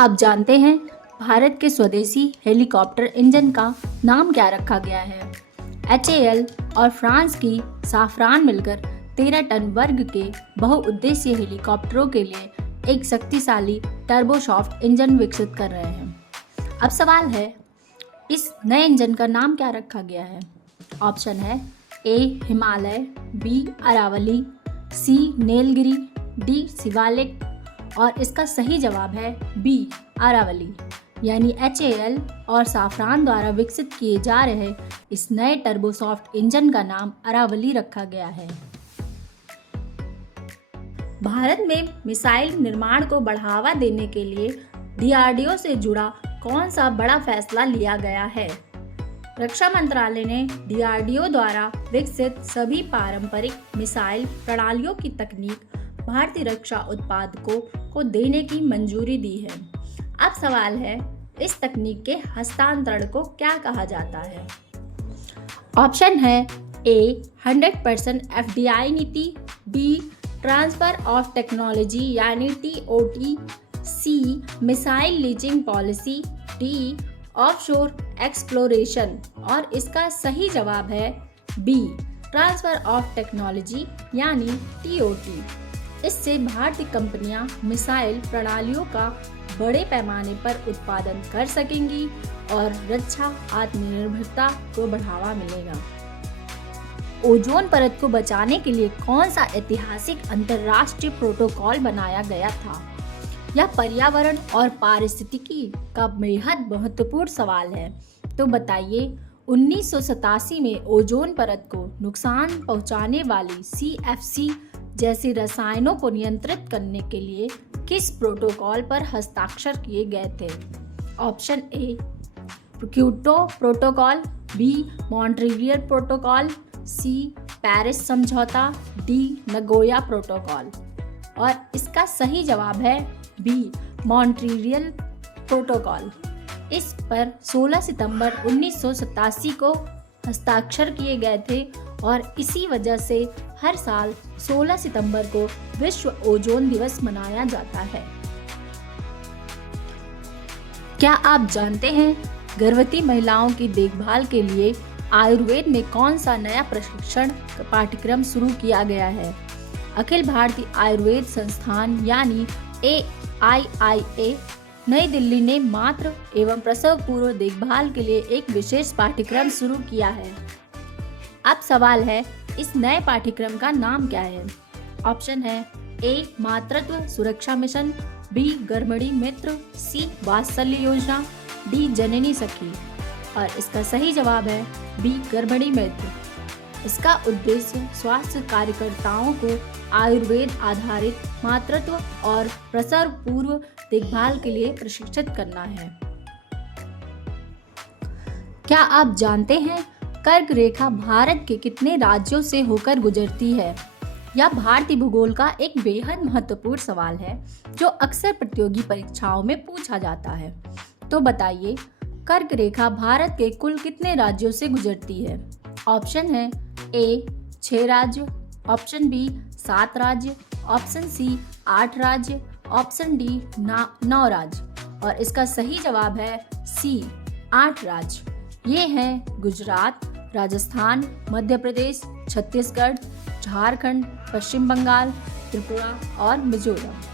आप जानते हैं भारत के स्वदेशी हेलीकॉप्टर इंजन का नाम क्या रखा गया है? HAL और फ्रांस की साफरान मिलकर 13 टन वर्ग के बहुउद्देशीय हेलीकॉप्टरों के लिए एक शक्तिशाली टर्बोशॉफ्ट इंजन विकसित कर रहे हैं। अब सवाल है, इस नए इंजन का नाम क्या रखा गया है? ऑप्शन है A Himalaya, B Aravalli, C Nilgiri, D Shivalik और इसका सही जवाब है B अरावली। यानी HAL और साफरान द्वारा विकसित किए जा रहे इस नए टर्बोसॉफ्ट इंजन का नाम अरावली रखा गया है। भारत में मिसाइल निर्माण को बढ़ावा देने के लिए DRDO से जुड़ा कौन सा बड़ा फैसला लिया गया है? रक्षा मंत्रालय ने DRDO द्वारा विकसित सभी पारंपरिक मिसाइल प्रणालियों की तकनीक भारतीय रक्षा उत्पादकों को देने की मंजूरी दी है। अब सवाल है, इस तकनीक के हस्तांतरण को क्या कहा जाता है? ऑप्शन है A 100% FDI नीति, B ट्रांसफर ऑफ टेक्नोलॉजी यानी TOT, C missile leaching policy, D offshore exploration और इसका सही जवाब है B ट्रांसफर ऑफ टेक्नोलॉजी यानी TOT। इससे भारतीय कंपनियां मिसाइल प्रणालियों का बड़े पैमाने पर उत्पादन कर सकेंगी और रक्षा आत्मनिर्भरता को बढ़ावा मिलेगा। ओजोन परत को बचाने के लिए कौन सा ऐतिहासिक अंतर्राष्ट्रीय प्रोटोकॉल बनाया गया था? यह पर्यावरण और पारिस्थितिकी का बेहद महत्वपूर्ण सवाल है, तो बताइए 1987 में ओजोन परत को नुकसान पहुंचाने वाली CFC जैसे रसायनों को नियंत्रित करने के लिए किस प्रोटोकॉल पर हस्ताक्षर किए गए थे? Option A Kyoto protocol, B Montreal protocol, C Paris समझौता, D नगोया प्रोटोकॉल और इसका सही जवाब है B मॉन्ट्रियल प्रोटोकॉल। इस पर 16 सितंबर 1987 को हस्ताक्षर किए गए थे और इसी वजह से हर साल 16 सितंबर को विश्व ओजोन दिवस मनाया जाता है। क्या आप जानते हैं गर्भवती महिलाओं की देखभाल के लिए आयुर्वेद में कौन सा नया प्रशिक्षण पाठ्यक्रम शुरू किया गया है? अखिल भारतीय आयुर्वेद संस्थान यानी AIIA नई दिल्ली ने मातृ एवं प्रसव पूर्व देखभाल के लिए एक विशेष पाठ्यक्रम शुरू किया है। अब सवाल है, इस नए पाठ्यक्रम का नाम क्या है? ऑप्शन है A मातृत्व सुरक्षा मिशन, B गर्भिणी मित्र, C वात्सल्य योजना, D जननी सखी और इसका सही जवाब है B गर्भिणी मित्र। इसका उद्देश्य स्वास्थ्य कार्यकर्ताओं को आयुर्वेद आधारित मातृत्व और प्रसव पूर्व देखभाल के लिए प्रशिक्षित करना है। क्या आप जानते हैं कर्क रेखा भारत के कितने राज्यों से होकर गुजरती है? यह भारतीय भूगोल का एक बेहद महत्वपूर्ण सवाल है जो अक्सर प्रतियोगी परीक्षाओं में पूछा जाता है, तो बताइए कर्क रेखा भारत के कुल कितने राज्यों से गुजरती है? ऑप्शन है A 6 राज्य, ऑप्शन B 7 राज्य, ऑप्शन C 8 राज्य, ऑप्शन D 9 राज्य और इसका सही जवाब है C 8 राज्य। ये हैं गुजरात, राजस्थान, मध्य प्रदेश, छत्तीसगढ़, झारखंड, पश्चिम बंगाल, त्रिपुरा और मिजोरम।